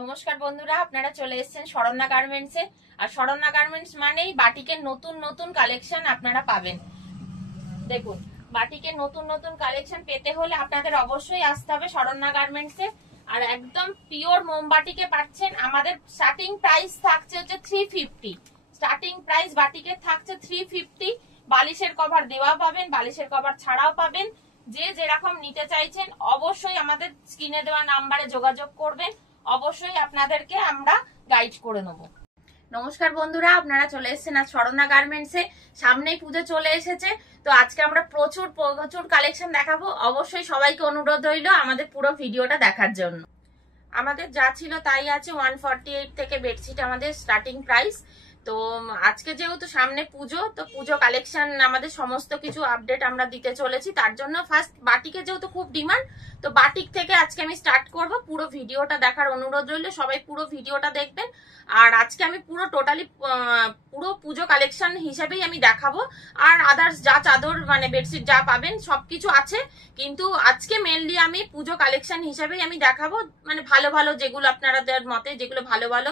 নমস্কার বন্ধুরা, আপনারা চলে এসেছেন শরণ্যা গার্মেন্টসে। আর শরণ্যা গার্মেন্টস মানেই বাটিকের নতুন নতুন কালেকশন আপনারা পাবেন। দেখুন, বাটিকের নতুন নতুন কালেকশন পেতে হলে আপনাদের অবশ্যই আসতে হবে শরণ্যা গার্মেন্টসে। আর একদম পিওর মোমবাটিকে পাচ্ছেন। আমাদের স্টার্টিং প্রাইস থাকছে হচ্ছে 350। স্টার্টিং প্রাইস বাটিকের থাকছে 350। বালিশের কভার দেওয়া পাবেন, বালিশের কভার ছাড়াও পাবেন। যে যেরকম নিতে চাইছেন অবশ্যই আমাদের স্ক্রিনে দেওয়া নাম্বারে যোগাযোগ করবেন। অবশ্যই আপনাদেরকে আমরা গাইড করে নেব। নমস্কার বন্ধুরা, আপনারা চলে এসেছেন আজ শরণ্যা গার্মেন্টসে। সামনেই পুজো চলে এসেছে, তো আজকে আমরা প্রচুর কালেকশন দেখাবো। অবশ্যই সবাইকে অনুরোধ রইল আমাদের পুরো ভিডিওটা দেখার জন্য। আমাদের যা ছিল তাই আছে। 148 থেকে বেডশিট আমাদের স্টার্টিং প্রাইস। তো আজকে যেহেতু সামনে পুজো, তো পুজো কালেকশন আমাদের সমস্ত কিছু আপডেট আমরা দিতে চলেছি। তার জন্য ফার্স্ট বাটিকে যেহেতু খুব ডিমান্ড, তো বাটিক থেকে আজকে আমি স্টার্ট করব। পুরো ভিডিওটা দেখার অনুরোধ রইল, সবাই পুরো ভিডিওটা দেখবেন। আর আজকে আমি পুরো টোটালি পুরো পুজো কালেকশন হিসেবেই আমি দেখাবো। আর আদার্স যা চাদর মানে বেডশিট যা পাবেন সবকিছু আছে, কিন্তু আজকে মেনলি আমি পুজো কালেকশন হিসেবেই আমি দেখাবো। মানে ভালো ভালো যেগুলো আপনাদের মতে যেগুলো ভালো ভালো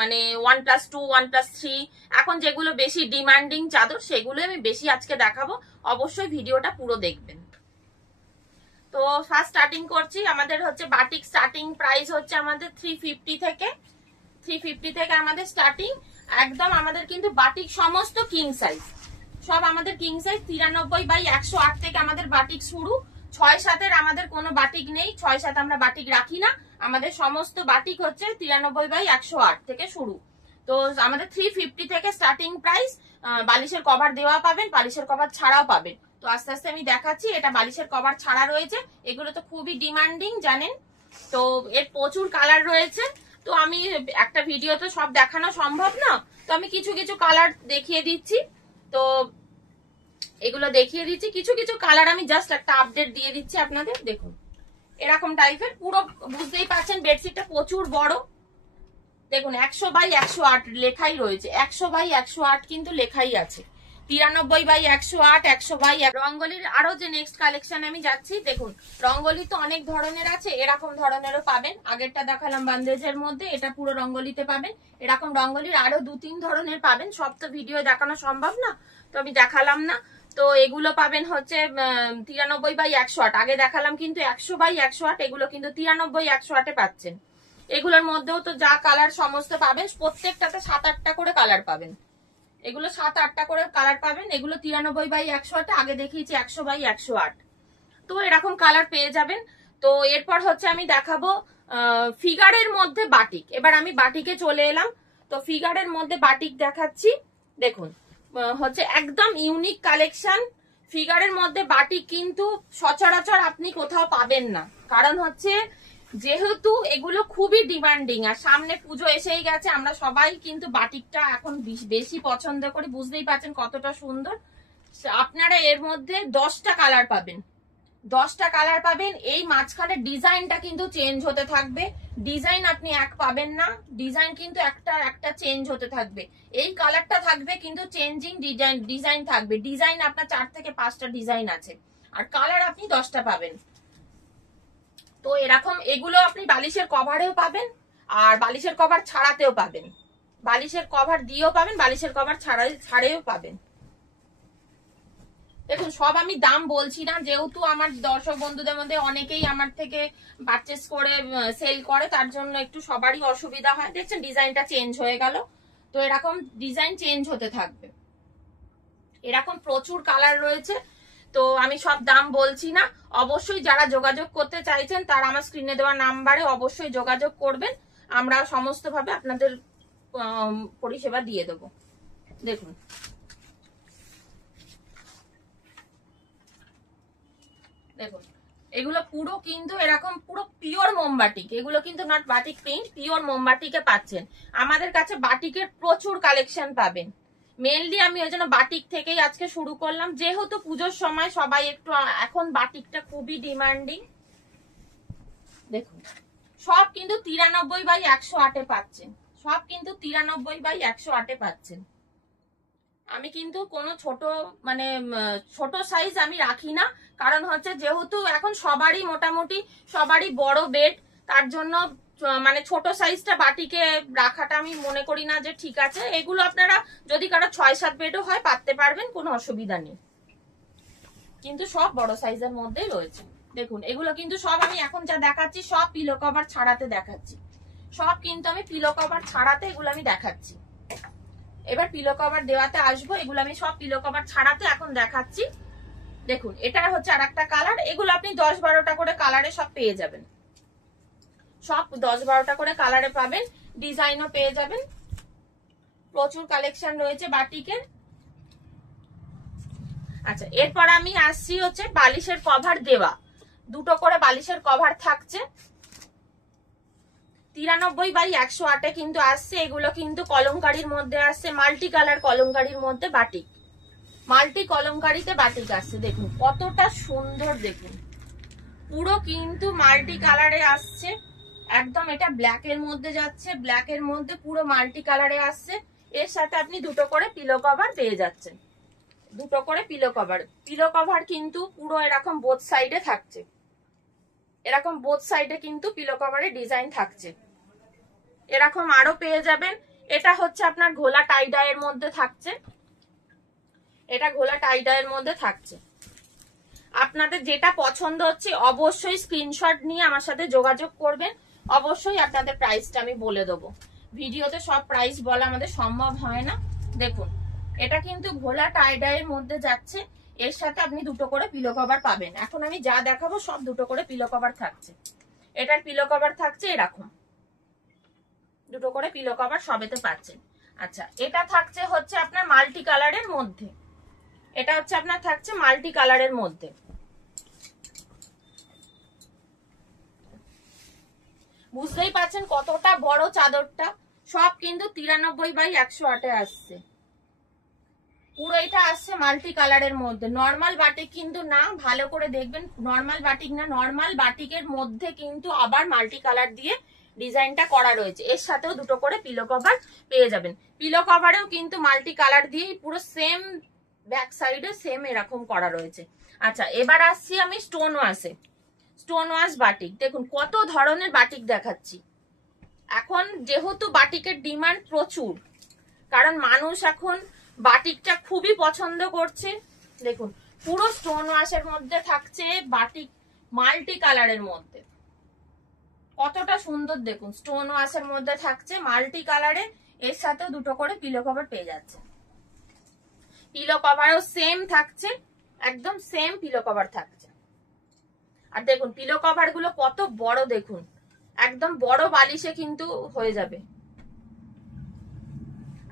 মানে 1+2 1+3 এখন যেগুলো বেশি ডিমান্ডিং চাদর সেগুলো আমি বেশি আজকে দেখাবো। অবশ্যই ভিডিওটা পুরো দেখবেন। তো ফার্স্ট স্টার্টিং করছি। আমাদের হচ্ছে বাটিক স্টার্টিং প্রাইস হচ্ছে আমাদের 350 থেকে আমাদের স্টার্টিং। একদম আমাদের কিন্তু বাটিক সমস্ত কিং সাইজ, সব আমাদের কিং সাইজ। 93/108 থেকে আমাদের বাটিক শুরু। 6-7 আমাদের কোনো বাটিক নেই, 6-7 আমরা বাটিক রাখি না। আমাদের সমস্ত বাটিক হচ্ছে 93/108 থেকে শুরু। তো আমাদের 350 থেকে স্টার্টিং প্রাইস। বালিশের কভার দেওয়া পাবেন, বালিশের কভার ছাড়াও পাবেন। তো আস্তে আস্তে আমি দেখাচ্ছি। এটা বালিশের কভার ছাড়া রয়েছে, এগুলো তো খুবই ডিমান্ডিং জানেন। তো এর প্রচুর কালার রয়েছে। তো আমি একটা ভিডিও তো সব দেখানো সম্ভব না, তো আমি কিছু কিছু কালার দেখিয়ে দিচ্ছি। তো এগুলো দেখিয়ে দিচ্ছি, কিছু কিছু কালার আমি জাস্ট একটা আপডেট দিয়ে দিচ্ছি আপনাদের। দেখুন এরকম টাইপের পুরো বুঝতেই পারছেন। বেডশিটটা প্রচুর বড়। দেখুন 100/108 লেখাই রয়েছে, 100/108 কিন্তু লেখাই আছে। 93/108, 100/100। রঙ্গলির আরো যে নেক্সট কালেকশন আমি যাচ্ছি। দেখুন রঙ্গলি তো অনেক ধরনের আছে, এরকম ধরনেরও পাবেন। আগেরটা দেখালাম বান্দেজের মধ্যে, এটা পুরো রঙ্গলিতে পাবেন। এরকম রঙ্গলির আরো 2-3 ধরনের পাবেন। সব তো ভিডিও দেখানো সম্ভব না, তো আমি দেখালাম না। তো এগুলো পাবেন হচ্ছে 93/108। আগে দেখালাম কিন্তু 100/108, এগুলো কিন্তু 93/108 পাচ্ছেন। এগুলোর মধ্যেও তো যা কালার সমস্ত পাবেন, প্রত্যেকটাতে 7-8টা করে কালার পাবেন। এগুলো 7-8টা করে কালার পাবেন। এগুলো 93/108, আগে দেখিয়েছি 100/108। তো এরকম কালার পেয়ে যাবেন। তো এরপর হচ্ছে আমি দেখাবো ফিগারের মধ্যে বাটিক। এবার আমি বাটিকে চলে এলাম। তো ফিগারের মধ্যে বাটিক দেখাচ্ছি। দেখুন হচ্ছে একদম ইউনিক কালেকশন। ফিগারের মধ্যে বাটিক কিন্তু সচরাচর আপনি কোথাও পাবেন না, কারণ হচ্ছে যেহেতু এগুলো খুবই ডিমান্ডিং। আর সামনে পুজো এসেই গেছে, আমরা সবাই কিন্তু বাটিকটা এখন বেশি পছন্দ করি। বুঝতেই পারছেন কতটা সুন্দর। আপনারা এর মধ্যে 10টা কালার পাবেন, 10টা কালার পাবেন। এই মাঝখানে ডিজাইনটা কিন্তু চেঞ্জ হতে থাকবে। ডিজাইন আপনি এক পাবেন না, ডিজাইন কিন্তু একটা চেঞ্জ হতে থাকবে। এই কালারটা থাকবে কিন্তু চেঞ্জিং ডিজাইন থাকবে। ডিজাইন আপনার 4 থেকে 5টা ডিজাইন আছে, আর কালার আপনি 10টা পাবেন। তো এরকম এগুলো আপনি বালিশের কভারেও পাবেন, আর বালিশের কভার ছাড়াতেও পাবেন। বালিশের কভার দিয়েও পাবেন, বালিশের কভার ছাড়েও পাবেন। দেখুন সব আমি দাম বলছি না, যেহেতু আমার দর্শক বন্ধুদের মধ্যে অনেকেই আমার থেকে পারচেস করে সেল করে, তার জন্য একটু সবারই অসুবিধা হয়। দেখছেন ডিজাইনটা চেঞ্জ হয়ে গেল। তো এরকম ডিজাইন চেঞ্জ হতে থাকবে। এরকম প্রচুর কালার রয়েছে, তো আমি সব দাম বলছি না। অবশ্যই যারা যোগাযোগ করতে চাইছেন তারা আমার স্ক্রিনে দেওয়া নাম্বারে অবশ্যই যোগাযোগ করবেন। আমরা সমস্ত ভাবে আপনাদের পরিষেবা দিয়ে দেবো। দেখুন দেখুন এগুলো পুরো কিন্তু এরকম পুরো পিওর মোমবাটিক। এগুলো কিন্তু নট বাটিক প্রিন্ট, পিওর মোমবাটিকে পাচ্ছেন। আমাদের কাছে বাটিকের প্রচুর কালেকশন পাবেন। মেনলি আমি ওই জন্য বাটিক থেকেই আজকে শুরু করলাম, যেহেতু পুজোর সময় সবাই একটু এখন বাটিকটা খুবই ডিমান্ডিং। দেখুন সব কিন্তু 93/108 পাচ্ছেন, সব কিন্তু 93/108 পাচ্ছেন। আমি কিন্তু কোনো ছোট সাইজ আমি রাখি না, কারণ হচ্ছে যেহেতু এখন সবারই মোটামুটি সবারই বড় বেড, তার জন্য মানে ছোট সাইজটা বাটিকে রাখাটা আমি মনে করি না যে ঠিক আছে। এগুলো আপনারা যদি কারো 6-7 বেডও হয় পাততে পারবেন, কোনো অসুবিধা নেই, কিন্তু সব বড় সাইজের মধ্যেই রয়েছে। দেখুন এগুলো কিন্তু সব আমি এখন যা দেখাচ্ছি সব পিলো কভার ছাড়াতে দেখাচ্ছি, সব কিন্তু আমি পিলো কভার ছাড়াতে এগুলো আমি দেখাচ্ছি। এবার পিলো কভার দেওয়াতে আসবো, এগুলো আমি সব পিলো কভার ছাড়াতে এখন দেখাচ্ছি। দেখুন এটা হচ্ছে আর একটা কালার, এগুলো আপনি 10-12টা করে কালারে সব পেয়ে যাবেন, সব 10-12টা করে কালারে পাবেন, ডিজাইনও পেয়ে যাবেন। প্রচুর কালেকশন রয়েছে বাটিকের। আচ্ছা এরপর আমি আসছি হচ্ছে বালিশের কভার দেওয়া, দুটো করে বালিশের কভার থাকছে। 93/108 কিন্তু আসছে, এগুলো কিন্তু কলমকারীর মধ্যে আসছে, মাল্টি কালার কলমকারীর মধ্যে বাটিক, মাল্টি কলমকারীতে বাটিক আসছে। দেখুন কতটা সুন্দর, দেখুন পুরো কিন্তু মাল্টি কালারে আসছে একদম। এটা ব্ল্যাক এর মধ্যে যাচ্ছে, ব্ল্যাক এর মধ্যে পুরো মাল্টি কালারে আসছে। এর সাথে আপনি দুটো করে পিলো কভার পেয়ে যাচ্ছেন, দুটো করে পিলো কভার। পিলো কভার কিন্তু পুরো এরকম বোথ সাইডে থাকছে, এরকম বোথ সাইডে কিন্তু পিলো কভারের ডিজাইন থাকছে, এরকম আরো পেয়ে যাবেন। এটা হচ্ছে আপনার ঘোলা টাই ডাইয়ের মধ্যে থাকছে, এটা ঘোলা টাই ডাইয়ের মধ্যে থাকছে। আপনাদের যেটা পছন্দ হচ্ছে অবশ্যই স্ক্রিনশট নিয়ে আমার সাথে যোগাযোগ করবেন, অবশ্যই আপনাদের প্রাইসটা আমি বলে দেবো। ভিডিওতে সব প্রাইস বলা আমাদের সম্ভব হয় না। দেখুন এটা কিন্তু ঘোলা টাই ডাইয়ের মধ্যে যাচ্ছে, এর সাথে আপনি দুটো করে পিলো কভার পাবেন। এখন আমি যা দেখাবো সব দুটো করে পিলো কভার থাকছে। এটার পিলো কভার থাকছে এরকম, দুটো করে পিলো কভার সবেতে পাচ্ছেন। আচ্ছা এটা থাকছে হচ্ছে আপনার মাল্টি কালারের মধ্যে, এটা হচ্ছে আপনার থাকছে মাল্টি কালারের মধ্যে। বুঝতেই পারছেন কতটা বড় চাদরটা, সব কিন্তু 93/108 আসছে, পুরো এটা আসছে মাল্টি কালারের মধ্যে। নর্মাল বাটিক কিন্তু না, ভালো করে দেখবেন, নর্মাল বাটিক না, নর্মাল বাটিকের মধ্যে কিন্তু আবার মাল্টি কালার দিয়ে ডিজাইনটা করা রয়েছে। এর সাথেও দুটো করে পিলো কভার পেয়ে যাবেন, পিলো কভারেও কিন্তু মাল্টি কালার দিয়ে পুরো সেম ব্যাক সাইডে সেম এরকম করা রয়েছে। আচ্ছা এবার আসছি আমি স্টোন ওয়াশে, স্টোন ওয়াশ বাটিক। দেখুন কত ধরনের বাটিক দেখাচ্ছি, এখন যেহেতু বাটিকের ডিমান্ড প্রচুর, কারণ মানুষ এখন বাটিকটা খুবই পছন্দ করছে। দেখুন পুরো স্টোন ওয়াশের মধ্যে থাকছে বাটিক মাল্টি কালারের মধ্যে, কতটা সুন্দর দেখুন, স্টোন ওয়াশের মধ্যে থাকছে মাল্টি কালারে, এর সাথেও দুটো করে পিলো কভার পেয়ে যাচ্ছে। পিলো কভারও সেম থাকছে, একদম সেম পিলো কভার থাকছে। আর দেখুন পিলো কভার গুলো কত বড়, দেখুন একদম বড় বালিশে কিন্তু হয়ে যাবে।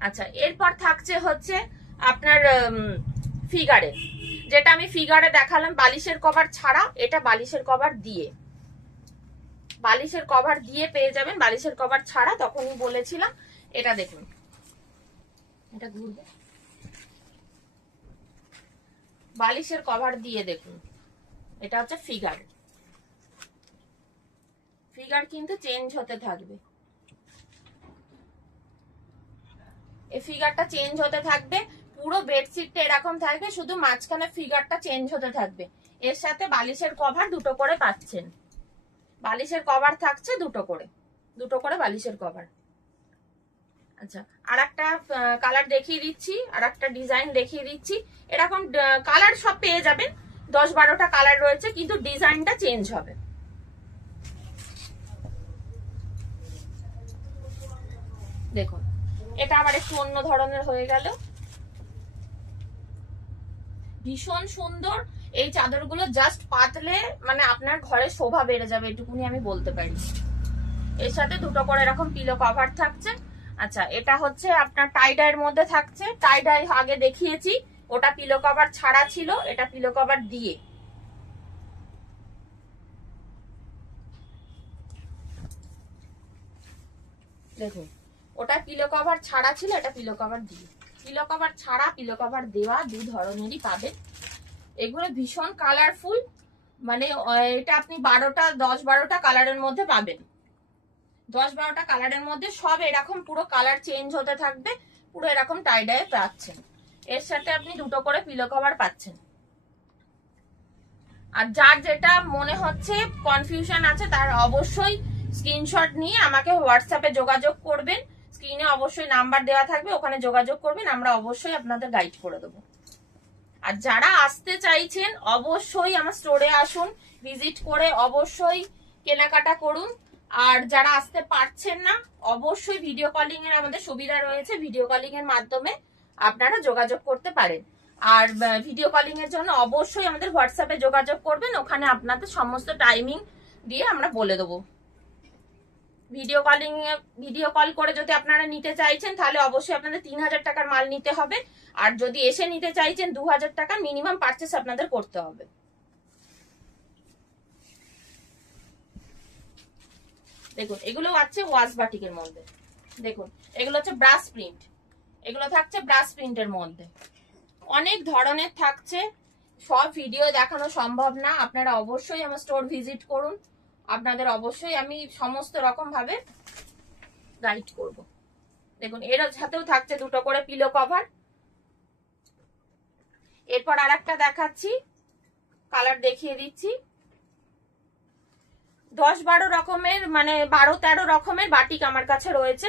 আচ্ছা এরপর থাকছে হচ্ছে আপনার ফিগারে, যেটা আমি ফিগারে দেখালাম বালিশের কভার ছাড়া, এটা বালিশের কভার দিয়ে, বালিশের কভার দিয়ে পেয়ে যাবেন, বালিশের কভার ছাড়া তখনই বলেছিলাম। এটা দেখুন, এটা ঘুরবে, বালিশের কভার দিয়ে দেখুন, এটা হচ্ছে ফিগার, ফিগার কিন্তু চেঞ্জ হতে থাকবে, এই ফিগারটা চেঞ্জ হতে থাকবে, পুরো বেডশিটটা এরকম থাকবে, শুধু মাঝখানে ফিগারটা চেঞ্জ হতে থাকবে। এর সাথে বালিশের কভার দুটো করে পাচ্ছেন, বালিশের কভার থাকছে দুটো করে, দুটো করে বালিশের কভার। আচ্ছা আর একটা কালার দেখিয়ে দিচ্ছি, আর একটা ডিজাইন দেখিয়ে দিচ্ছি। এরকম কালার সব পেয়ে যাবেন, 10-12টা কালার রয়েছে, কিন্তু ডিজাইনটা চেঞ্জ হবে। দেখুন এটা আবার একটু অন্য ধরনের হয়ে গেল, ভীষণ সুন্দর। এই চাদরগুলো জাস্ট পাতলে মানে আপনার ঘরে শোভা বেড়ে যাবে, এটুকুনি আমি বলতে পারি। এর সাথে দুটো করে এরকম পিলো কভার থাকছে। আচ্ছা এটা হচ্ছে আপনার টাই ডাইয়ের মধ্যে থাকছে, টাই ডাই আগে দেখিয়েছি, ওটা পিলো কভার ছাড়া ছিল, এটা পিলো কভার দিয়ে। দেখুন ওটা পিলো কভার ছাড়া ছিল, এটা পিলো কভার দিয়ে। পিলো কভার ছাড়া পিলো কভার দেওয়া দু ধরনেরই পাবেন। এগুলো ভীষণ কালারফুল, মানে এটা আপনি 10-12টা কালারের মধ্যে পাবেন, 10-12টা কালারের মধ্যে সব এরকম পুরো কালার চেঞ্জ হতে থাকবে, পুরো এরকম টাই ডাই পাচ্ছেন। এর সাথে আপনি দুটো করে পিলো কভার পাচ্ছেন। আর যার যেটা মনে হচ্ছে কনফিউশন আছে তার অবশ্যই স্ক্রিনশট নিয়ে আমাকে হোয়াটসঅ্যাপে যোগাযোগ করবেন। স্ক্রিনে অবশ্যই নাম্বার দেওয়া থাকবে, ওখানে যোগাযোগ করবেন, আমরা অবশ্যই আপনাদের গাইড করে দেবো। আর যারা আসতে চাইছেন অবশ্যই আমার স্টোরে আসুন, ভিজিট করে অবশ্যই কেনাকাটা করুন। আর যারা আসতে পারছেন না অবশ্যই ভিডিও কলিং এর আমাদের সুবিধা রয়েছে, ভিডিও কলিং এর মাধ্যমে আপনারা যোগাযোগ করতে পারেন। আর ভিডিও কলিং এর জন্য অবশ্যই আমাদের হোয়াটসঅ্যাপে যোগাযোগ করবেন, ওখানে আপনাদের সমস্ত টাইমিং দিয়ে আমরা বলে দেবো। ভিডিও কল করে যদি আপনারা নিতে চাইছেন তাহলে অবশ্যই আপনাদের 3000 টাকার মাল নিতে হবে। আর যদি এসে নিতে চাইছেন 2000 টাকা মিনিমাম পারচেস আপনাদের করতে হবে। দেখুন এগুলো আছে ওয়াশ বাটিকের মধ্যে, দেখুন এগুলো হচ্ছে ব্রাশ প্রিন্ট, এগুলো থাকছে ব্রাশ প্রিন্টের মধ্যে, অনেক ধরনের থাকছে। সব ভিডিও দেখানো সম্ভব না, আপনারা অবশ্যই আমার স্টোর ভিজিট করুন, আপনাদের অবশ্যই আমি সমস্ত রকম ভাবে গাইড করব। দেখুন এর সাথেও থাকছে দুটো করে পিলো কভার। এরপর আরেকটা দেখাচ্ছি, কালার দেখিয়ে দিচ্ছি। 10-12 রকমের মানে 12-13 রকমের বাটিক আমার কাছে রয়েছে।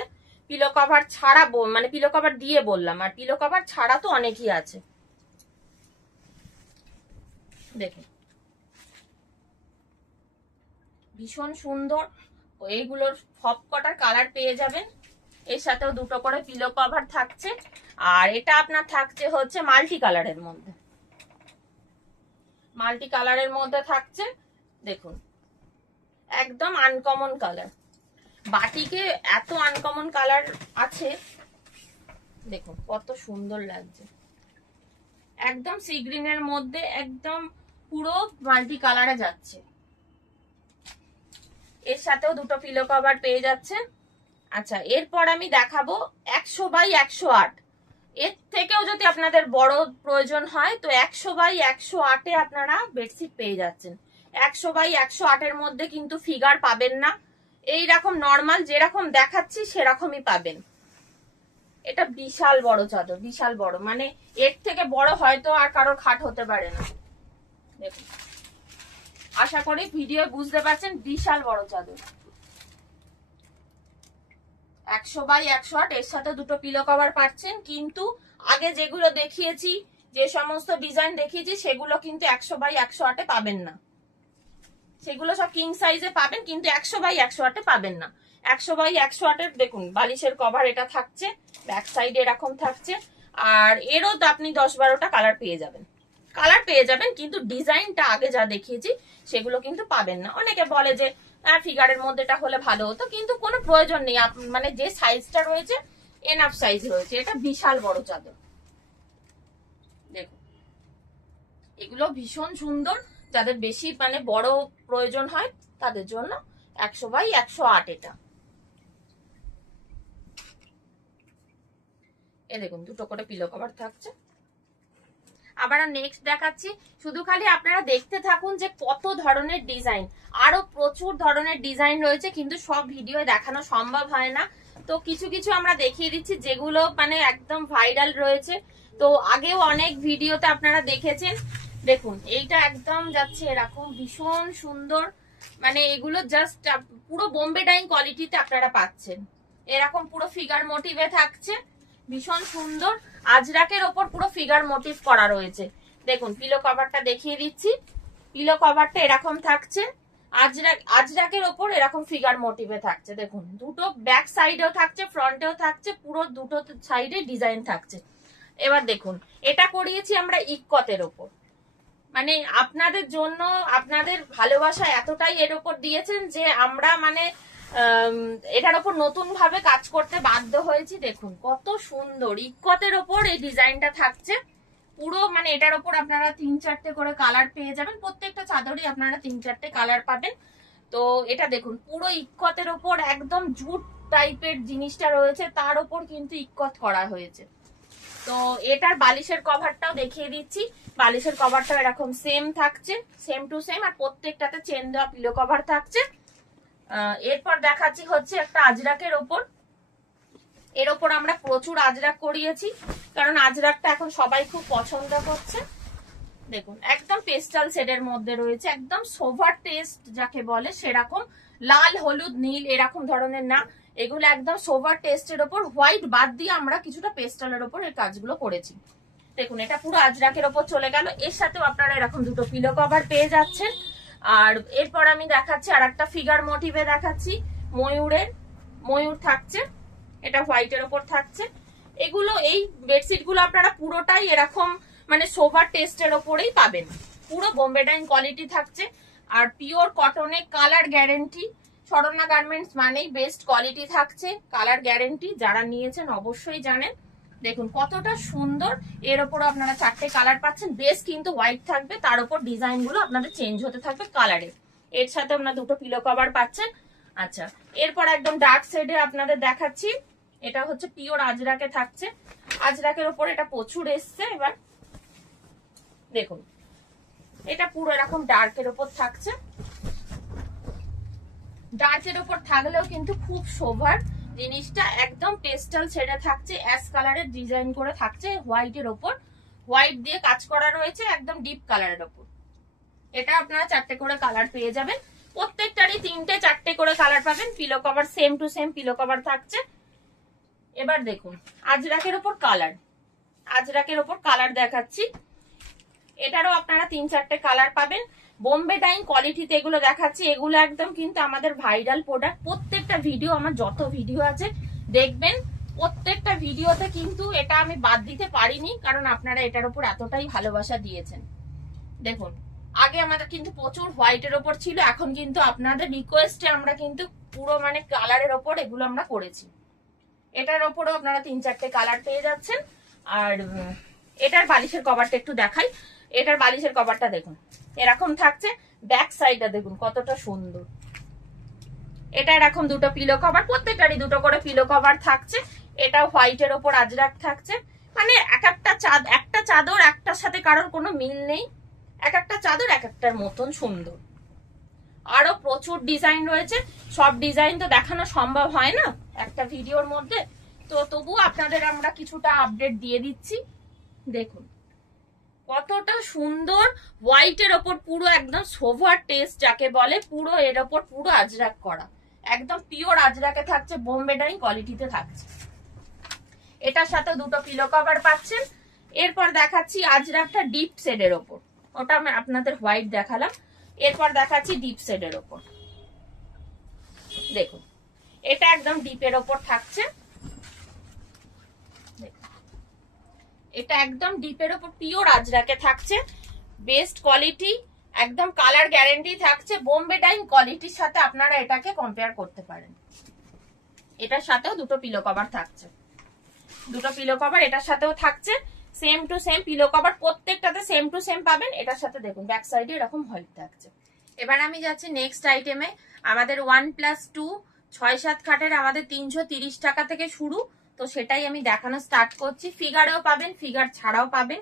পিলো কভার ছাড়া মানে পিলো কভার দিয়ে বললাম, আর পিলো কভার ছাড়া তো অনেকই আছে। দেখুন ভীষণ সুন্দর, এইগুলোর সব কটার কালার পেয়ে যাবেন। এর সাথেও দুটো করে পিলো কভার থাকছে। আর এটা আপনার থাকছে হচ্ছে মাল্টি কালারের মধ্যে, মাল্টি কালারের মধ্যে থাকছে। দেখুন একদম আনকমন কালার, বাটিকে এত আনকমন কালার আছে, দেখুন কত সুন্দর লাগছে। একদম সি গ্রিনের মধ্যে একদম পুরো মাল্টি কালারে যাচ্ছে। এর সাথেও দুটো পিলো কভার পেয়ে যাচ্ছে। আচ্ছা এরপর আমি দেখাবো 100x108। এর থেকেও যদি আপনাদের বড় প্রয়োজন হয় তো 100x108 আপনারা বেডশিট পেয়ে যাচ্ছেন। 100x108 এর মধ্যে কিন্তু ফিগার পাবেন না, এইরকম নর্মাল যেরকম দেখাচ্ছি সেরকমই পাবেন। এটা বিশাল বড় চাদর, বিশাল বড়, মানে এর থেকে বড় হয়তো আর কারোর খাট হতে পারে না। দেখুন আশা করি ভিডিও বুঝতে পারছেন, বিশাল বড় চাদর। 100x108 এর সাথে দুটো পিলো কভার পাচ্ছেন। কিন্তু আগে যেগুলো দেখিয়েছি, যে সমস্ত ডিজাইন দেখিয়েছি সেগুলো কিন্তু 100x108 পাবেন না, সেগুলো সব কিং সাইজে পাবেন, কিন্তু 100x108 পাবেন না। 100x108 দেখুন বালিশের কভার এটা থাকছে, ব্যাক সাইডে এরকম থাকছে। আর এরও তো আপনি 10-12টা কালার পেয়ে যাবেন, কিন্তু ডিজাইনটা আগে যা দেখিয়েছি সেগুলো কিন্তু পাবেন না। অনেকে বলে যে ফিগারের মধ্যেটা হলে ভালো হতো, কিন্তু কোনো প্রয়োজন নেই, মানে যে সাইজটা রয়েছে এনাফ সাইজ রয়েছে। এটা বিশাল বড় চাদর, দেখুন এগুলো ভীষণ সুন্দর। যাদের বেশি মানে বড় প্রয়োজন হয় তাদের জন্য 100x108 এটা। এ দেখুন দুটো করে পিলো কভার থাকছে। আবার নেক্সট দেখাচ্ছি, শুধু খালি আপনারা দেখতে থাকুন যে কত ধরনের ডিজাইন, আরো প্রচুর ধরনের ডিজাইন রয়েছে, কিন্তু সব ভিডিও দেখানো সম্ভব হয় না। তো কিছু কিছু আমরা দেখিয়ে দিচ্ছি যেগুলো মানে একদম ভাইরাল রয়েছে। তো আগেও অনেক ভিডিওতে আপনারা দেখেছেন। দেখুন এইটা একদম যাচ্ছে এরকম ভীষণ সুন্দর, মানে এগুলো জাস্ট পুরো বোম্বে ডাইং কোয়ালিটিতে আপনারা পাচ্ছেন। এরকম পুরো ফিগার মোটিভে থাকছে, ভীষণ সুন্দর। আজরাকের ওপর পুরো ফিগার মোটিভ করা রয়েছে। দেখুন পিলো কভারটা দেখিয়ে দিচ্ছি, পিলো কভারটা এরকম থাকছে, আজরাকের ওপর এরকম ফিগার মোটিভে থাকছে। দেখুন দুটো ব্যাক সাইডেও থাকছে, ফ্রন্টেও থাকছে, পুরো দুটো সাইডে ডিজাইন থাকছে। এবার দেখুন এটা করিয়েছি আমরা ইক্কতের ওপর, মানে আপনাদের জন্য আপনাদের ভালোবাসা এতটাই এর ওপর দিয়েছেন যে আমরা মানে এটার ওপর নতুন ভাবে কাজ করতে বাধ্য হয়েছি। দেখুন কত সুন্দর ইক্কতের ওপর এই ডিজাইনটা থাকছে পুরো, মানে এটার ওপর আপনারা 3-4টে করে কালার পেয়ে যাবেন, প্রত্যেকটা চাদরই আপনারা 3-4টে কালার পাবেন। তো এটা দেখুন পুরো ইক্কতের ওপর একদম জুট টাইপের জিনিসটা রয়েছে, তার ওপর কিন্তু ইক্কত করা হয়েছে। তো এটার বালিশের কভারটাও দেখিয়ে দিচ্ছি, বালিশের কভারটাও এরকম সেম থাকছে, সেম টু সেম, আর প্রত্যেকটাতে চেন দেওয়া পিলো কভার থাকছে। এরপর দেখাচ্ছি হচ্ছে একটা আজরাকের ওপর, এর ওপর আমরা প্রচুর আজরাক করিয়েছি, কারণ আজরাকটা এখন সবাই খুব পছন্দ করছে। দেখুন একদম পেস্টাল শেডের মধ্যে রয়েছে, একদম সোভার টেস্ট যাকে বলে সেরকম লাল হলুদ নীল এরকম ধরনের না, এগুলো একদম সোভার টেস্টের ওপর হোয়াইট বাদ দিয়ে আমরা কিছুটা পেস্টালের ওপর এই কাজগুলো করেছি। দেখুন এটা পুরো আজরাকের ওপর চলে গেল। এর সাথেও আপনারা এরকম দুটো পিলো কভার পেয়ে যাচ্ছেন। আর এরপর আমি দেখাচ্ছি আর একটা ফিগার মোটিভে দেখাচ্ছি, ময়ূর থাকছে, এটা হোয়াইটের ওপর থাকছে। এগুলো এই বেডশিট গুলো আপনারা পুরোটাই এরকম মানে সোভার টেস্টের ওপরেই পাবেন, পুরো বোম্বে ডাইং কোয়ালিটি থাকছে। আর পিওর কটনে কালার গ্যারেন্টি, শরণ্যা গার্মেন্টস মানেই বেস্ট কোয়ালিটি থাকছে, কালার গ্যারেন্টি, যারা নিয়েছেন অবশ্যই জানেন। দেখুন কতটা সুন্দর, এর ওপর আপনারা 4টে কালার পাচ্ছেন। বেস কিন্তু হোয়াইট থাকবে, তার উপর ডিজাইন গুলো আপনাদের চেঞ্জ হতে থাকবে কালারে। এর সাথে আপনারা দুটো পিলো কভার পাচ্ছেন। আচ্ছা, এরপর একদম ডার্ক শেডে আপনাদের দেখাচ্ছি, এটা হচ্ছে পিওর আজরাকে থাকছে, আজরাকের ওপর এটা প্রচুর এসছে। এবার দেখুন এটা পুরো এরকম ডার্কের ওপর থাকছে, ডার্কের ওপর থাকলেও কিন্তু খুব সোভার জিনিসটা, একদম পেস্টাল শেডে থাকছে, অ্যাশ কালারের ডিজাইন করে থাকছে হোয়াইটের ওপর, হোয়াইট দিয়ে কাজ করা রয়েছে একদম ডিপ কালারের ওপর। এটা আপনারা 4টে করে কালার পেয়ে যাবেন, প্রত্যেকটারই 3টে 4টে করে কালার পাবেন। Pillow cover same to same pillow cover থাকছে। এবার দেখুন আজরাকের ওপর কালার, আজরাকের ওপর কালার দেখাচ্ছি, এটারও আপনারা 3-4টে কালার পাবেন। বোম্বে ডাইং কোয়ালিটিতে এগুলো দেখাচ্ছি, এগুলো একদম কিন্তু আমাদের ভাইরাল প্রোডাক্ট। প্রত্যেকটা ভিডিও, আমার যত ভিডিও আছে দেখবেন, প্রত্যেকটা ভিডিওতে কিন্তু এটা আমি বাদ দিতে পারিনি, কারণ আপনারা এটার উপর এতটাই ভালোবাসা দিয়েছেন। দেখুন আগে আমাদের কিন্তু প্রচুর হোয়াইটের ওপর ছিল, এখন কিন্তু আপনাদের রিকোয়েস্টে আমরা কিন্তু পুরো মানে কালারের ওপর এগুলো আমরা করেছি। এটার ওপরও আপনারা 3-4টে কালার পেয়ে যাচ্ছেন। আর এটার বালিশের কভারটা একটু দেখাই, এটার বালিশের কভারটা দেখুন এরকম থাকছে, ব্যাক সাইডটা দেখুন কতটা সুন্দর। এটা এরকম দুটো পিলো কভার, প্রত্যেকটারই দুটো করে পিলো কভার থাকছে। এটা হোয়াইটের ওপর আজরাক থাকছে, মানে একটা চাদর একটার সাথে কারোর কোনো মিল নেই, একটা চাদর একটার মতন সুন্দর। আরো প্রচুর ডিজাইন রয়েছে, সব ডিজাইন তো দেখানো সম্ভব হয় না একটা ভিডিওর মধ্যে, তো তবু আপনাদের আমরা কিছুটা আপডেট দিয়ে দিচ্ছি। দেখুন কতটা সুন্দর, হোয়াইটের ওপর পুরো একদম সোভার টেস্ট যাকে বলে, পুরো এর ওপর পুরো আজরাক করা, একদম পিওর আজরাকে থাকছে, বোম্বে ডাইং কোয়ালিটিতে থাকছে। এটার সাথে দুটো পিলো কভার পাচ্ছেন। এরপর দেখাচ্ছি আজরাকটা ডিপ শেডের ওপর, ওটা আমি আপনাদের হোয়াইট দেখালাম, এরপর দেখাচ্ছি ডিপ শেডের ওপর। দেখুন এটা একদম ডিপের ওপর থাকছে, এটা একদম ডিপের ওপর পিওর আজরাকে থাকছে, বেস্ট কোয়ালিটি, একদম কালার গ্যারেন্টি থাকছে। বোম্বে ডাইং কোয়ালিটির সাথে আপনারা এটাকে কম্পেয়ার করতে পারেন। এটার সাথেও দুটো পিলো কভার থাকছে, দুটো পিলো কভার এটার সাথেও থাকছে, same to same pillow cover, প্রত্যেকটাতে সেম টু সেম পাবেন। এটার সাথে দেখুন ব্যাক সাইডে এরকম হোয়াইট থাকছে। এবার আমি যাচ্ছি নেক্সট আইটেমে। আমাদের 1+2 6-7 খাটের আমাদের 330 টাকা থেকে শুরু, তো সেটাই আমি দেখানো স্টার্ট করছি। ফিগারেও পাবেন, ফিগার ছাড়াও পাবেন,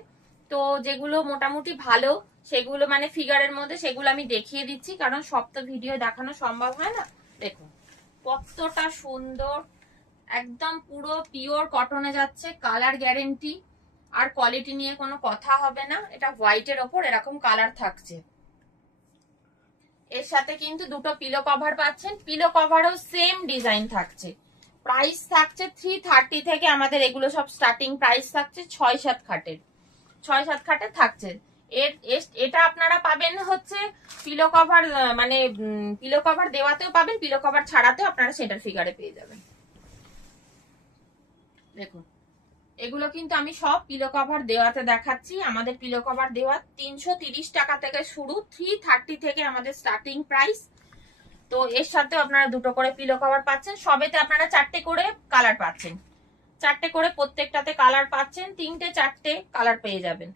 তো যেগুলো মোটামুটি ভালো সেগুলো মানে ফিগারের মধ্যে সেগুলো আমি দেখিয়ে দিচ্ছি, কারণ সব তো ভিডিও দেখানো সম্ভব হয় না। দেখুন কতটা সুন্দর, একদম পুরো পিওর কটনে যাচ্ছে, কালার গ্যারেন্টি, আর কোয়ালিটি নিয়ে কোনো কথা হবে না। এটা হোয়াইটের ওপর এরকম কালার থাকছে, এর সাথে কিন্তু দুটো পিলো কভার পাচ্ছেন, পিলো কভারও সেম ডিজাইন থাকছে। প্রাইস থাকছে 330 থেকে, আমাদের এগুলো সব স্টার্টিং প্রাইস থাকছে 6-7 খাটের, 6-7 খাটের থাকছে। এটা আপনারা পাবেন হচ্ছে পিলো কভার, মানে পিলো কভার দেওয়াতেও পাবেন, পিলো কভার ছাড়াতেও আপনারা সেটার ফিগারে পেয়ে যাবেন। দেখুন এগুলো কিন্তু আমি সব পিলো কভার দেওয়াতে দেখাচ্ছি। আমাদের পিলো কভার দেওয়া 330 টাকা থেকে শুরু, 330 থেকে আমাদের স্টার্টিং প্রাইস। তো এর সাথে আপনারা দুটো করে পিলো কভার পাচ্ছেন, সবেতে আপনারা 4টে করে কালার পাচ্ছেন, 4টে করে প্রত্যেকটাতে কালার পাচ্ছেন, 3টে-4টে কালার পেয়ে যাবেন।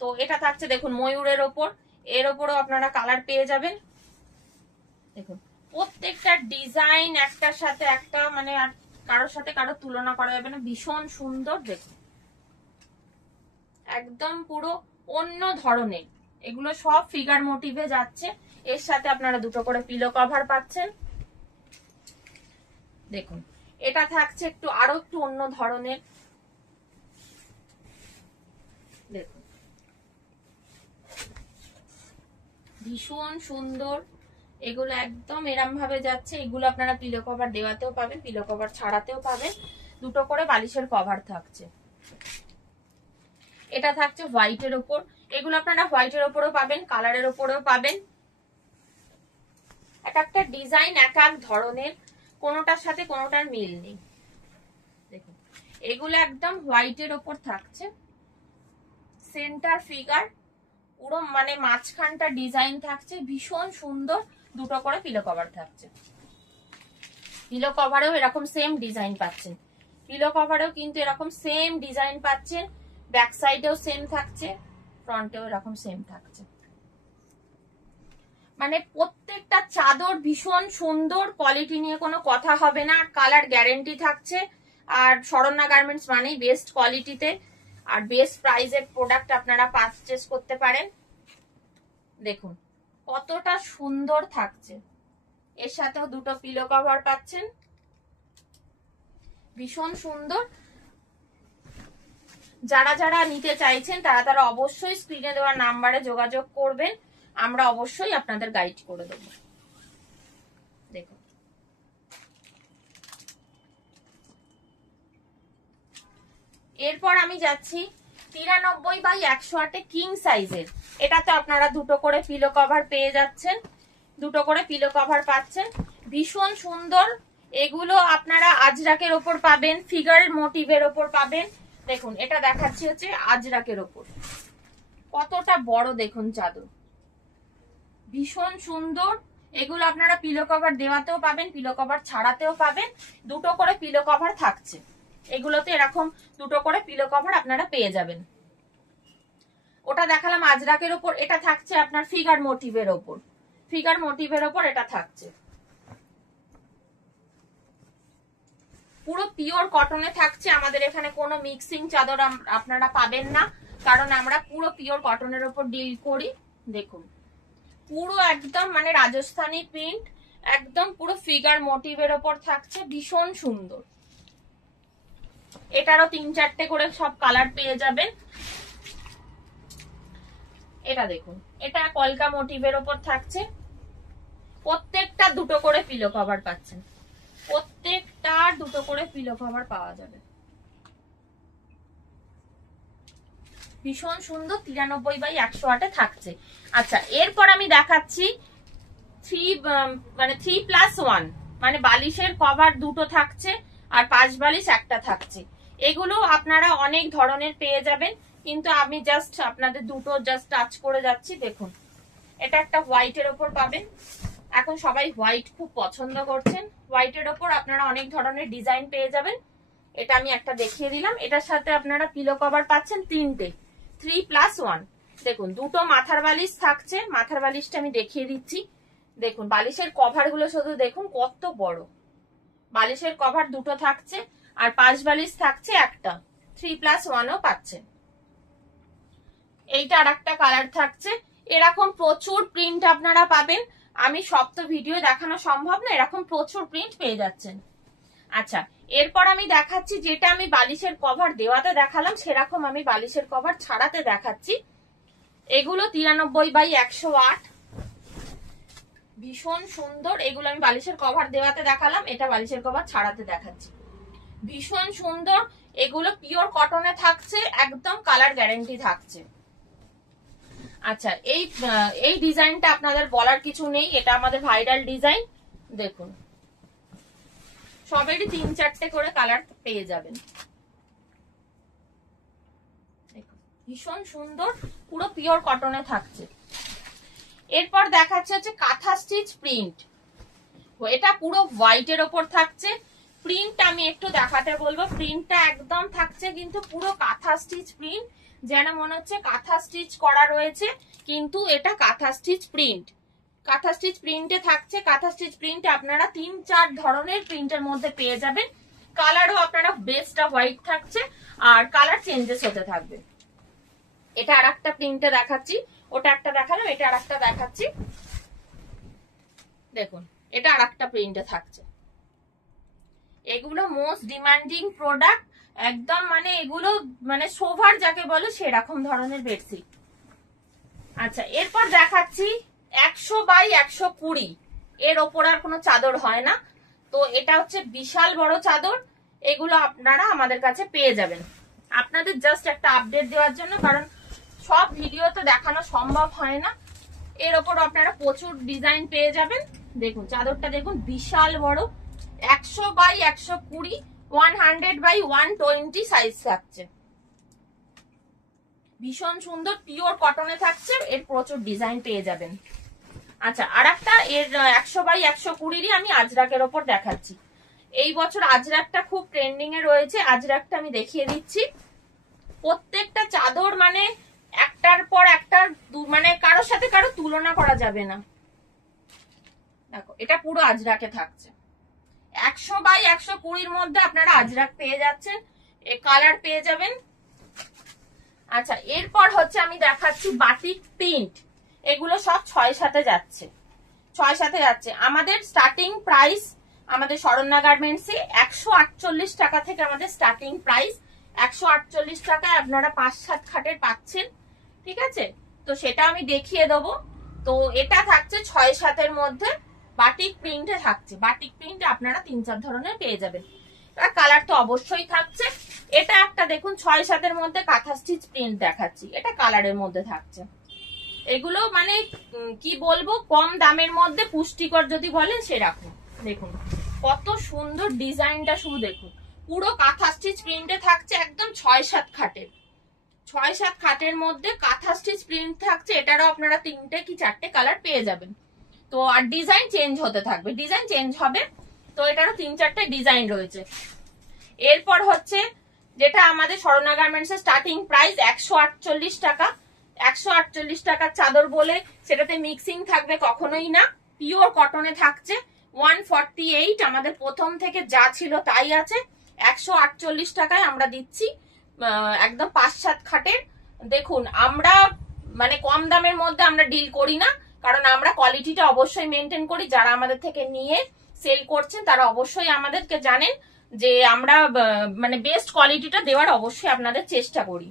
তো এটা থাকছে দেখুন ময়ূরের ওপর, এর ওপরও আপনারা কালার পেয়ে যাবেন। দেখুন প্রত্যেকটা ডিজাইন একটার সাথে একটা, মানে আর কারোর সাথে কারো তুলনা করা যাবে না, ভীষণ সুন্দর। দেখুন একদম পুরো অন্য ধরনের, এগুলো সব ফিগার মোটিভে যাচ্ছে। এর সাথে আপনারা দুটো করে পিলো কভার পাচ্ছেন। দেখুন এটা থাকছে আরো একটু অন্য ধরনের, দেখুন ভীষণ সুন্দর, এগুলো একদম এরম ভাবে যাচ্ছে। এগুলো আপনারা পিলো কভার দেওয়াতেও পাবেন, পিলো কভার ছাড়াতেও পাবেন। দুটো করে বালিশের কভার থাকছে। এটা থাকছে হোয়াইটের ওপর। এগুলো আপনারা হোয়াইটের ওপরও পাবেন, কালারের ওপরেও পাবেন। এক একটা ডিজাইন এক এক ধরনের, কোনোটার সাথে কোনোটার মিল নেই। দেখুন এগুলো একদম হোয়াইটের ওপর থাকছে, সেন্টার ফিগার পুরো মানে মাঝখানটা ডিজাইন থাকছে, ভীষণ সুন্দর। দুটো করে পিলো কভার থাকছে। পিলো কভারেও এরকম সেম ডিজাইন পাচ্ছেন, পিলো কভারেও কিন্তু এরকম সেম ডিজাইন পাচ্ছেন। ব্যাক সাইডেও সেম থাকছে, ফ্রন্টেও এরকম সেম থাকছে। মানে প্রত্যেকটা চাদর ভীষণ সুন্দর, কোয়ালিটি নিয়ে কোনো কথা হবে না। কালার গ্যারেন্টি থাকছে। আর শরণ্যা গার্মেন্টস মানেই বেস্ট কোয়ালিটিতে আর বেস্ট প্রাইসের প্রোডাক্ট আপনারা পারচেস করতে পারেন। দেখুন কতটা সুন্দর থাকছে। এর সাথেও দুটো পিলো কভার পাচ্ছেন, ভীষণ সুন্দর। যারা যারা নিতে চাইছেন তারা অবশ্যই স্ক্রিনে দেওয়া নাম্বারে যোগাযোগ করবেন, আমরা অবশ্যই আপনাদের গাইড করে দেব। দেখুন এরপর আমি যাচ্ছি 93/108 কিং সাইজের। এটাতে আপনারা দুটো করে পিলো কভার পেয়ে যাচ্ছেন, দুটো করে পিলো কভার পাচ্ছেন, ভীষণ সুন্দর। এগুলো আপনারা আজরাকের ওপর পাবেন, ফিগারের মোটিভের ওপর পাবেন। দেখুন এটা দেখাচ্ছি হচ্ছে আজরাকের ওপর, কতটা বড় দেখুন চাদর, ভীষণ সুন্দর। এগুলো আপনারা পিলো কভার দেওয়াতেও পাবেন, পিলো কভার ছাড়াতেও পাবেন। দুটো করে পিলো কভার থাকছে। এগুলোতে এরকম দুটো করে পিলো কভার আপনারা পেয়ে যাবেন। ওটা দেখালাম আজরাকের ওপর, এটা থাকছে আপনার ফিগার মোটিভের ওপর, ফিগার মোটিভের ওপর এটা থাকছে। পুরো পিওর কটনে থাকছে। আমাদের এখানে কোনো মিক্সিং চাদর আপনারা পাবেন না, কারণ আমরা পুরো পিওর কটনের ওপর ডিল করি। দেখুন পুরো একদম মানে রাজস্থানী প্রিন্ট, একদম পুরো ফিগার মোটিভের ওপর থাকছে, ভীষণ সুন্দর। এটারও 3-4টে করে সব কালার পেয়ে যাবেন। এটা দেখুন এটা কলকা মোটিভের ওপর থাকছে, প্রত্যেকটা দুটো করে পিলো কভার পাচ্ছেন, প্রত্যেকটা দুটো করে পিলো কভার পাওয়া যাবে। ভীষণ সুন্দর 93/108 থাকছে। আচ্ছা এরপর আমি দেখাচ্ছি 3+1 মানে বালিশের কভার দুটো থাকছে আর 5 বালিশ একটা থাকছে। এগুলো আপনারা অনেক ধরনের পেয়ে যাবেন, কিন্তু আমি জাস্ট আপনাদের দুটো জাস্ট টাচ করে যাচ্ছি। দেখুন এটা একটা হোয়াইটের ওপর পাবেন, এখন সবাই হোয়াইট খুব পছন্দ করছেন। হোয়াইটের ওপর আপনারা অনেক ধরনের ডিজাইন পেয়ে যাবেন। এটা আমি একটা দেখিয়ে দিলাম। এটার সাথে আপনারা পিলো কভার পাচ্ছেন 3টে, 3+1। দেখুন দুটো মাথার বালিশ থাকছে, মাথার বালিশটা আমি দেখিয়ে দিচ্ছি। দেখুন বালিশের কভার গুলো শুধু দেখুন কত বড়, বালিশের কভার দুটো থাকছে আর 5 বালিশ থাকছে একটা, 3+1ও পাচ্ছেন। এইটা আর একটা কালার থাকছে। এরকম প্রচুর প্রিন্ট আপনারা পাবেন, আমি সব তো ভিডিও দেখানো সম্ভব না, এরকম প্রচুর প্রিন্ট পেয়ে যাচ্ছেন। আচ্ছা এরপর আমি দেখাচ্ছি, যেটা আমি বালিশের কভার দেওয়াতে দেখালাম সেরকম আমি বালিশের কভার ছাড়াতে দেখাচ্ছি। এগুলো 93/108, ভীষণ সুন্দর। এগুলো আমি বালিশের কভার দেওয়াতে দেখালাম, এটা বালিশের কভার ছাড়াতে দেখাচ্ছি, ভীষণ সুন্দর। এগুলো পিওর কটনে থাকছে, একদম কালার গ্যারেন্টি থাকছে। আচ্ছা এই ডিজাইনটা আপনাদের বলার কিছু নেই, এটা আমাদের ভাইরাল ডিজাইন। দেখুন সবেরই 3-4টে করে কালার পেয়ে যাবেন। ভীষণ সুন্দর, পুরো পিওর কটনে থাকছে। এরপর দেখাচ্ছে হচ্ছে কাঁথা স্টিচ প্রিন্ট, এটা পুরো হোয়াইটের ওপর থাকছে। প্রিন্টটা আমি একটু দেখাতে বলবো, প্রিন্টটা একদম থাকছে কিন্তু পুরো কাঁথা স্টিচ প্রিন্ট, যেন মনে হচ্ছে কাঁথা স্টিচ করা রয়েছে, কিন্তু এটা কাঁথা স্টিচ প্রিন্ট। কাঁথা স্টিচ প্রিন্টে থাকছে। কাঁথা স্টিচ প্রিন্টে আপনারা 3-4 ধরনের প্রিন্টের মধ্যে পেয়ে যাবেন। কালারও আপনারা বেস্টটা হোয়াইট থাকছে আর কালার চেঞ্জেস হতে থাকবে। এটা আর একটা প্রিন্টে দেখাচ্ছি, ওটা একটা দেখালাম, এটা আর একটা দেখাচ্ছি। দেখুন এটা আর একটা প্রিন্টে থাকছে। এগুলো মোস্ট ডিমান্ডিং প্রোডাক্ট, একদম মানে এগুলো মানে সোভার যাকে বলে সেরকম ধরনের বেডশিট। আচ্ছা এরপর দেখাচ্ছি 100/120, এর ওপর আর কোনো চাদর হয় না। তো এটা হচ্ছে বিশাল বড় চাদর, এগুলো আপনারা আমাদের কাছে পেয়ে যাবেন। আপনাদের জাস্ট একটা আপডেট দেওয়ার জন্য, কারণ সব ভিডিও তো দেখানো সম্ভব হয় না। এর ওপর আপনারা প্রচুর ডিজাইন পেয়ে যাবেন। দেখুন চাদরটা দেখুন, বিশাল বড়, 100 বাই 120, 100 বাই 120 সাইজ থাকছে। ভীষণ সুন্দর পিওর কটনে থাকছে, এর প্রচুর ডিজাইন পেয়ে যাবেন। আচ্ছা, আর একটা এর 100 বাই 120-ই আমি আজরাকের ওপর দেখাচ্ছি। এই বছর আজরাকটা খুব ট্রেন্ডিং এ রয়েছে, আজরাকটা আমি দেখিয়ে দিচ্ছি। প্রত্যেকটা চাদর মানে একটার পর একটা, মানে কারোর সাথে কারো তুলনা করা যাবে না। দেখো এটা পুরো আজরাকে থাকছে, 100 বাই 120-র মধ্যে আপনারা আজরাক পেয়ে যাচ্ছেন, এ কালার পেয়ে যাবেন। আচ্ছা, এরপর হচ্ছে আমি দেখাচ্ছি বাটিক প্রিন্ট। এগুলো সব 6-7 যাচ্ছে, 6-7 যাচ্ছে। আমাদের স্টার্টিং প্রাইস আমাদের শরণ্যা গার্মেন্টসে 148 টাকা থেকে আমাদের স্টার্টিং প্রাইস। 148 টাকায় আপনারা 5-7 খাটের পাচ্ছেন, ঠিক আছে? তো সেটা আমি দেখিয়ে দেবো। তো এটা থাকছে 6-7-এর মধ্যে, বাটিক প্রিন্টে থাকছে। বাটিক প্রিন্টে আপনারা 3-4 ধরনের পেয়ে যাবেন। কালার তো অবশ্যই থাকছে। এটা একটা দেখুন 6-7-এর মধ্যে কাঁথা স্টিচ প্রিন্ট দেখাচ্ছি, এটা কালারের মধ্যে থাকছে। এগুলো মানে কি বলবো, কম দামের মধ্যে পুষ্টিকর যদি বলেন সেরকম। দেখুন কত সুন্দর ডিজাইনটা, শুধু দেখুন, পুরো কাঁথা স্টিচ প্রিন্টে থাকছে, একদম 6-7 খাটের, 6-7 খাটের মধ্যে কাঁথা স্টিচ প্রিন্ট থাকছে। এটারও আপনারা 3টে কি 4টে কালার পেয়ে যাবেন। তো আর ডিজাইন চেঞ্জ হতে থাকবে, ডিজাইন চেঞ্জ হবে। তো এটারও 3-4টে ডিজাইন রয়েছে। এরপর হচ্ছে যেটা আমাদের শরণ্যা গার্মেন্টসের স্টার্টিং প্রাইস 148 টাকা। 148 টাকার চাদর বলে সেটাতে মিক্সিং থাকবে কখনোই না, পিওর কটনে থাকছে। 148 আমাদের প্রথম থেকে যা ছিল তাই আছে। 148 টাকায় আমরা দিচ্ছি একদম 5-7 খাটের। দেখুন আমরা মানে কম দামের মধ্যে আমরা ডিল করি না, কারণ আমরা কোয়ালিটিটা অবশ্যই মেনটেন করি। যারা আমাদের থেকে নিয়ে সেল করছেন তারা অবশ্যই আমাদেরকে জানেন যে আমরা মানে বেস্ট কোয়ালিটিটা দেওয়ার অবশ্যই আপনাদের চেষ্টা করি।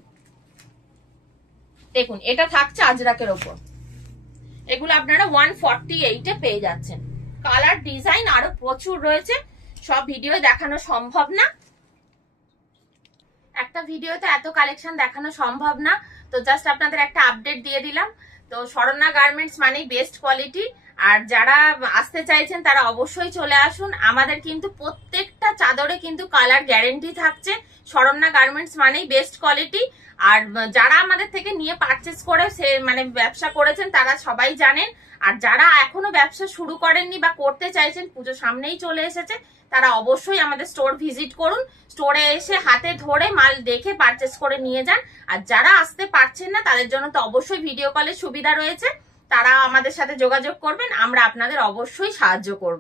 দেখুন এটা থাকছে আজরাকের ওপর, এগুলো আপনারা 148-এ পেয়ে যাচ্ছেন। কালার ডিজাইন আরো প্রচুর রয়েছে, সব ভিডিও দেখানো সম্ভব না, একটা ভিডিওতে এত কালেকশন দেখানো সম্ভব না। তো জাস্ট আপনাদের একটা আপডেট দিয়ে দিলাম। তো শরণ্যা গার্মেন্টস মানেই বেস্ট কোয়ালিটি, আর যারা আসতে চাইছেন তারা অবশ্যই চলে আসুন। আমাদের কিন্তু প্রত্যেকটা চাদরে কিন্তু কালার গ্যারেন্টি থাকছে। শরণ্যা গার্মেন্টস মানেই বেস্ট কোয়ালিটি। আর যারা আমাদের থেকে নিয়ে পারচেস করে সে মানে ব্যবসা করেছেন তারা সবাই জানেন। আর যারা এখনো ব্যবসা শুরু করেননি বা করতে চাইছেন, পুজো সামনেই চলে এসেছে, তারা অবশ্যই আমাদের স্টোর ভিজিট করুন। স্টোরে এসে হাতে ধরে মাল দেখে পারচেস করে নিয়ে যান। আর যারা আসতে পারছেন না তাদের জন্য তো অবশ্যই ভিডিও কলের সুবিধা রয়েছে, তারা আমাদের সাথে যোগাযোগ করবেন, আমরা আপনাদের অবশ্যই সাহায্য করব।